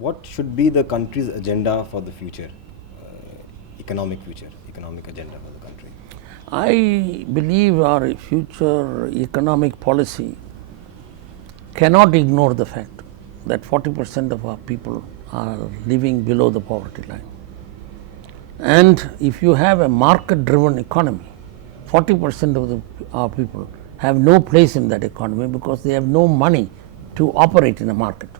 What should be the country's agenda for the future, economic agenda for the country? I believe our future economic policy cannot ignore the fact that 40% of our people are living below the poverty line. And if you have a market driven economy, 40% of our people have no place in that economy because they have no money to operate in a market.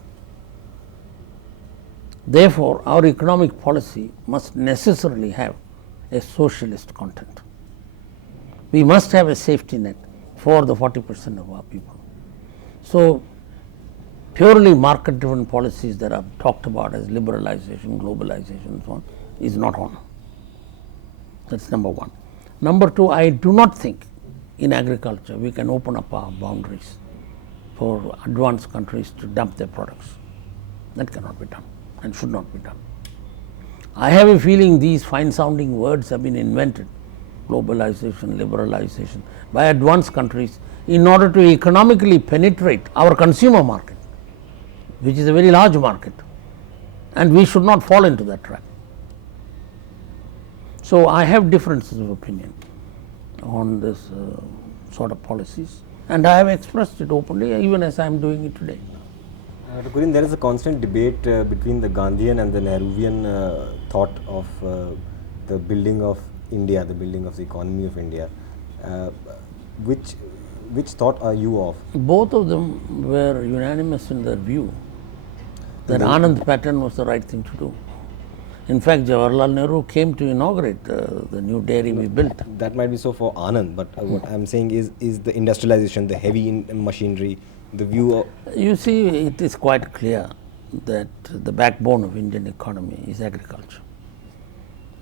Therefore, our economic policy must necessarily have a socialist content. We must have a safety net for the 40% of our people. So, purely market driven policies that are talked about as liberalization, globalization and so on is not on. That is number one. Number two, I do not think in agriculture we can open up our boundaries for advanced countries to dump their products. That cannot be done and should not be done. I have a feeling these fine sounding words have been invented, globalization, liberalization, by advanced countries in order to economically penetrate our consumer market, which is a very large market, and we should not fall into that trap. So, I have differences of opinion on this sort of policies, and I have expressed it openly even as I am doing it today. Dr. Kurien, there is a constant debate between the Gandhian and the Nehruvian thought of the building of India, the building of the economy of India. Which thought are you of? Both of them were unanimous in their view that Anand pattern was the right thing to do. In fact, Jawaharlal Nehru came to inaugurate the new dairy we built. That might be so for Anand, but what I am saying is the industrialization, the heavy machinery, the view of... You see, it is quite clear that the backbone of Indian economy is agriculture.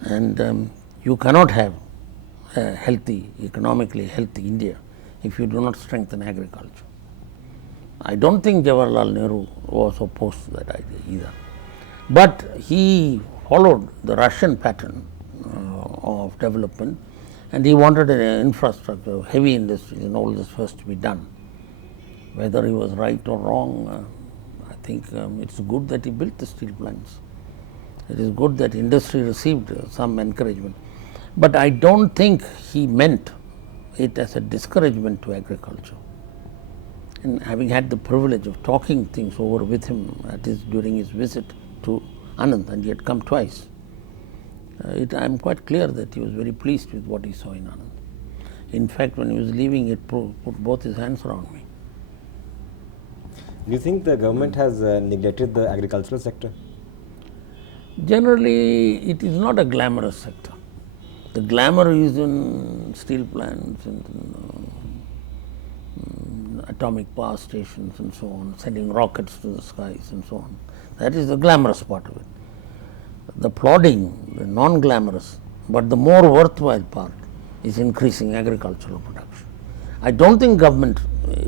And you cannot have a healthy, economically healthy India if you do not strengthen agriculture. I don't think Jawaharlal Nehru was opposed to that idea either. But he followed the Russian pattern of development, and he wanted an infrastructure, heavy industries and all this first to be done. Whether he was right or wrong, I think it's good that he built the steel plants. It is good that industry received some encouragement. But I don't think he meant it as a discouragement to agriculture. And having had the privilege of talking things over with him during his visit to Anand, and he had come twice, I am quite clear that he was very pleased with what he saw in Anand. In fact, when he was leaving, it put both his hands around me. Do you think the government has neglected the agricultural sector? Generally, it is not a glamorous sector. The glamour is in steel plants and atomic power stations and so on, sending rockets to the skies and so on. That is the glamorous part of it. The plodding, the non-glamorous, but the more worthwhile part is increasing agricultural production. I don't think government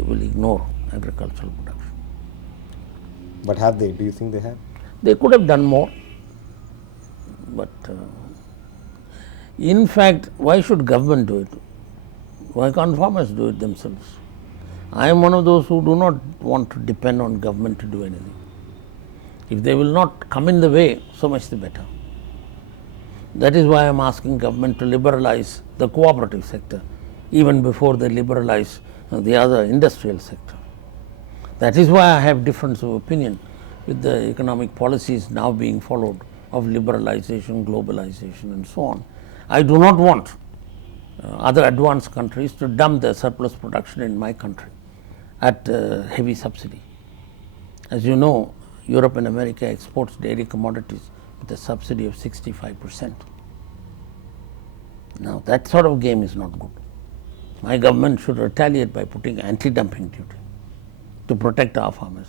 will ignore agricultural production. But have they? Do you think they have? They could have done more. But in fact, why should government do it? Why can't farmers do it themselves? I am one of those who do not want to depend on government to do anything. If they will not come in the way, so much the better. That is why I am asking government to liberalize the cooperative sector even before they liberalize the other industrial sector. That is why I have difference of opinion with the economic policies now being followed of liberalization, globalization and so on. I do not want other advanced countries to dump their surplus production in my country at heavy subsidy. As you know, Europe and America exports dairy commodities with a subsidy of 65%. Now, that sort of game is not good. My government should retaliate by putting anti-dumping duty to protect our farmers.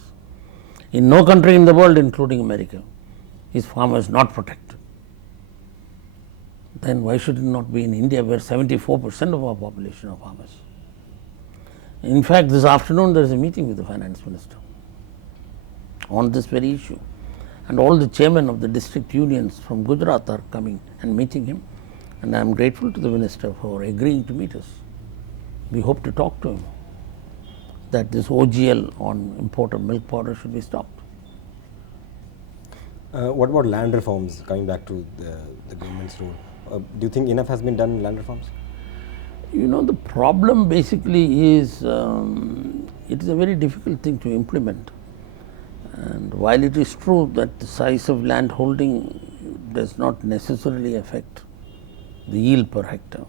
In no country in the world, including America, is farmers not protected. Then why should it not be in India, where 74% of our population are farmers? In fact, this afternoon there is a meeting with the finance minister on this very issue, and all the chairmen of the district unions from Gujarat are coming and meeting him, and I am grateful to the minister for agreeing to meet us. We hope to talk to him that this OGL on import of milk powder should be stopped. What about land reforms? Coming back to the government's role, do you think enough has been done in land reforms? You know, the problem basically is it is a very difficult thing to implement. And while it is true that the size of land holding does not necessarily affect the yield per hectare,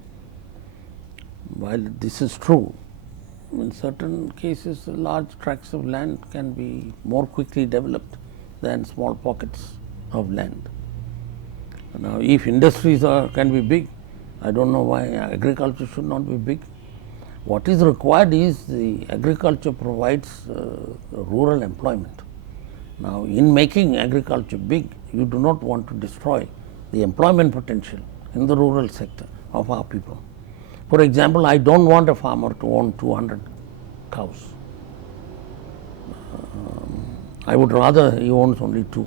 while this is true, in certain cases large tracts of land can be more quickly developed than small pockets of land. Now, if industries can be big, I don't know why agriculture should not be big. What is required is the agriculture provides rural employment. Now, in making agriculture big, you do not want to destroy the employment potential in the rural sector of our people. For example, I don't want a farmer to own 200 cows. I would rather he owns only 2.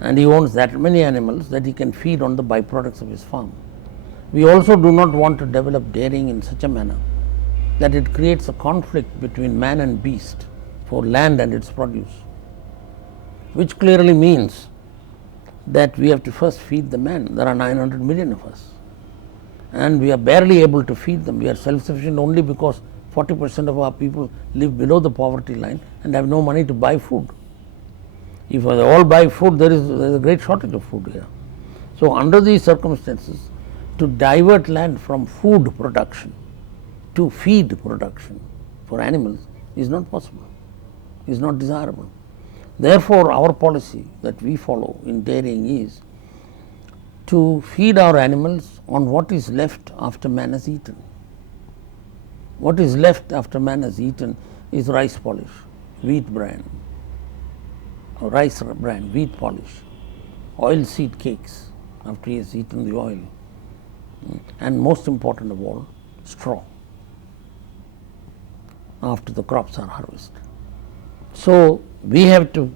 And he owns that many animals that he can feed on the byproducts of his farm. We also do not want to develop dairying in such a manner that it creates a conflict between man and beast for land and its produce, which clearly means that we have to first feed the man. There are 900 million of us, and we are barely able to feed them. We are self-sufficient only because 40% of our people live below the poverty line and have no money to buy food. If they all buy food, there is a great shortage of food here. So, under these circumstances, to divert land from food production to feed production for animals is not possible, is not desirable. Therefore, our policy that we follow in dairying is to feed our animals on what is left after man has eaten. What is left after man has eaten is rice polish, wheat bran, or rice bran, wheat polish, oil seed cakes after he has eaten the oil, and most important of all, straw after the crops are harvested. So, we have to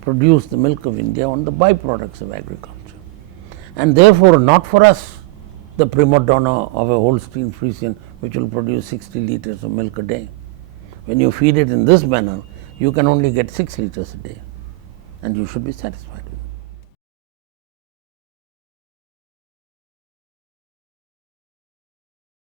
produce the milk of India on the byproducts of agriculture, and therefore not for us the prima donna of a Holstein Friesian which will produce 60 liters of milk a day. When you feed it in this manner, you can only get 6 liters a day, and you should be satisfied with it.